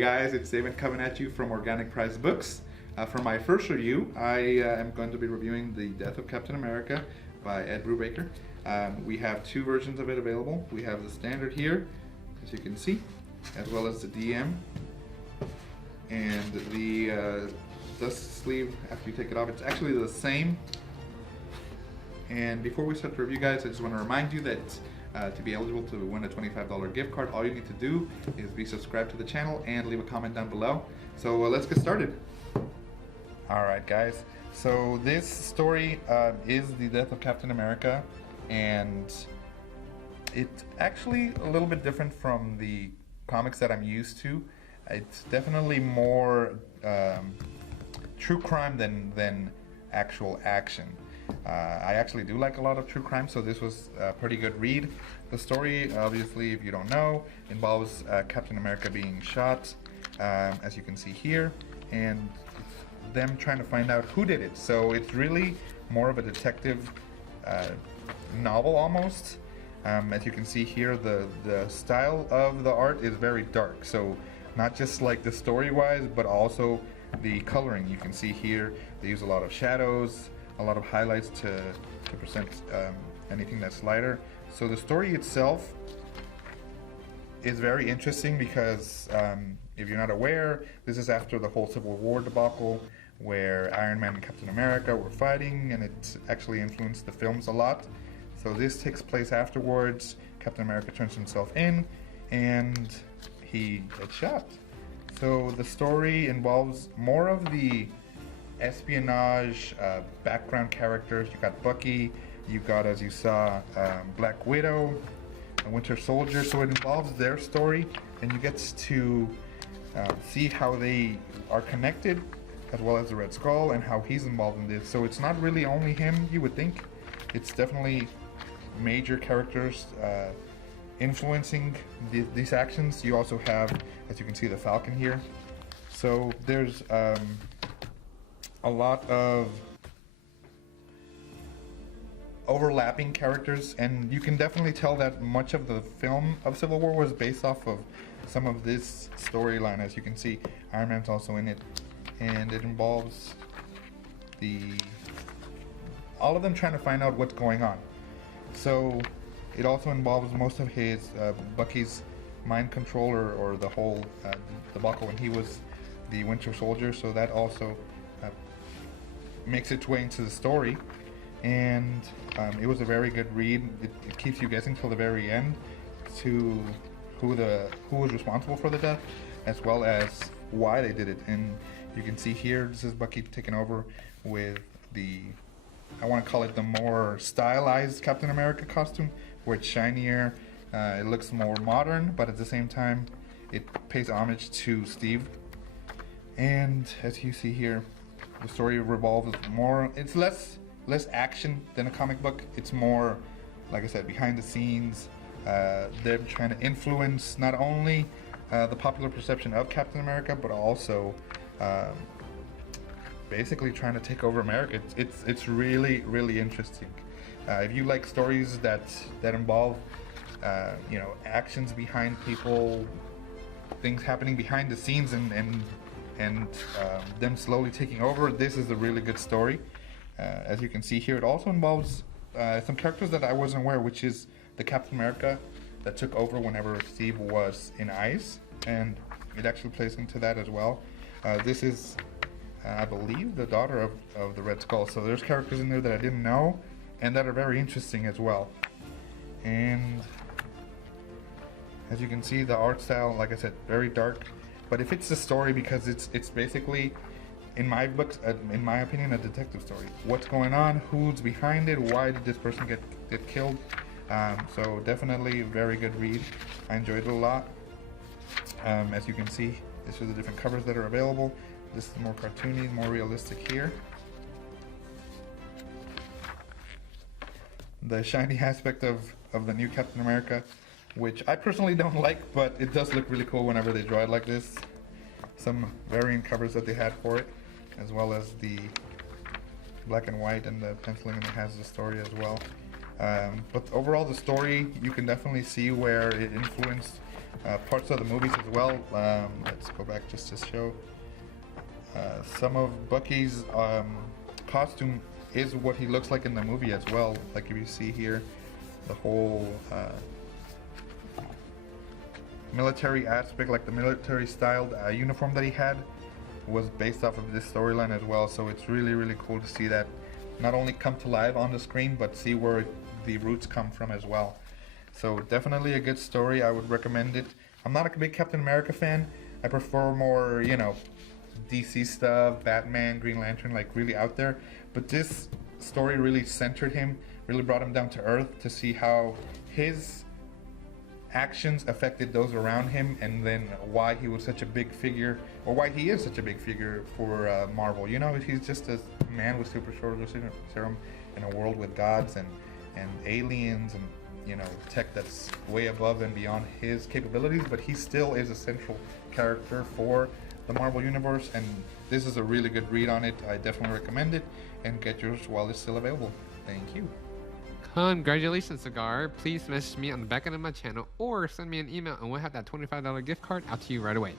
guys, it's David coming at you from Organic Prize Books. For my first review, I am going to be reviewing The Death of Captain America by Ed Brubaker. We have two versions of it available. We have the standard here, as you can see, as well as the DM. And the dust sleeve, after you take it off, it's actually the same. And before we start the review, guys, I just want to remind you that to be eligible to win a $25 gift card, all you need to do is be subscribed to the channel and leave a comment down below. So let's get started. Alright guys, so this story is The Death of Captain America, and it's actually a little bit different from the comics that I'm used to. It's definitely more true crime than actual action. I actually do like a lot of true crime, so this was a pretty good read. The story, obviously, if you don't know, involves Captain America being shot, as you can see here, and it's them trying to find out who did it. So it's really more of a detective novel almost. As you can see here, the style of the art is very dark, so not just like the story-wise, but also the coloring. You can see here they use a lot of shadows, a lot of highlights to present anything that's lighter. So the story itself is very interesting because if you're not aware, this is after the whole Civil War debacle where Iron Man and Captain America were fighting, and it actually influenced the films a lot. So this takes place afterwards. Captain America turns himself in and he gets shot. So the story involves more of the espionage background characters. You got Bucky, you got, as you saw, Black Widow, and Winter Soldier. So it involves their story, and you get to see how they are connected, as well as the Red Skull and how he's involved in this. So it's not really only him, you would think. It's definitely major characters influencing these actions. You also have, as you can see, the Falcon here. So there's a lot of overlapping characters, and you can definitely tell that much of the film of Civil War was based off of some of this storyline. As you can see, Iron Man's also in it, and it involves all of them trying to find out what's going on. So it also involves most of his Bucky's mind control or the whole debacle when he was the Winter Soldier. So that also makes its way into the story, and it was a very good read. It keeps you guessing till the very end to who was responsible for the death, as well as why they did it. And you can see here, this is Bucky taking over with the, I want to call it the more stylized Captain America costume, where it's shinier, it looks more modern, but at the same time it pays homage to Steve. And as you see here, the story revolves more, it's less action than a comic book. It's more, like I said, behind the scenes. They're trying to influence not only the popular perception of Captain America, but also basically trying to take over America. It's really, really interesting. If you like stories that involve you know, actions behind people, things happening behind the scenes, and them slowly taking over, this is a really good story. As you can see here, it also involves some characters that I wasn't aware, which is the Captain America that took over whenever Steve was in ice, and it actually plays into that as well. This is, I believe, the daughter of the Red Skull. So there's characters in there that I didn't know, and that are very interesting as well. And as you can see, the art style, like I said, very dark. But it fits the story because it's basically, in my books, in my opinion, a detective story. What's going on? Who's behind it? Why did this person get killed? So definitely a very good read. I enjoyed it a lot. As you can see, these are the different covers that are available. This is more cartoony, more realistic here. The shiny aspect of the new Captain America, which I personally don't like, but it does look really cool whenever they draw it like this. Some variant covers that they had for it, as well as the black and white and the penciling, and it has the story as well. But overall, the story, you can definitely see where it influenced parts of the movies as well. Let's go back just to show. Some of Bucky's costume is what he looks like in the movie as well. Like if you see here, the whole military aspect, like the military styled uniform that he had, was based off of this storyline as well. So it's really, really cool to see that not only come to life on the screen, but see where the roots come from as well. So definitely a good story. I would recommend it. I'm not a big Captain America fan. I prefer more, you know, DC stuff, Batman, Green Lantern, like really out there. But this story really centered him, really brought him down to earth to see how his actions affected those around him, and then why he was such a big figure, or why he is such a big figure for Marvel. You know, he's just a man with super soldier serum in a world with gods and aliens and, you know, tech that's way above and beyond his capabilities, but he still is a central character for the Marvel Universe, and this is a really good read on it. I definitely recommend it, and get yours while it's still available. Thank you. Congratulations, Cigar. Please message me on the back end of my channel or send me an email and we'll have that $25 gift card out to you right away.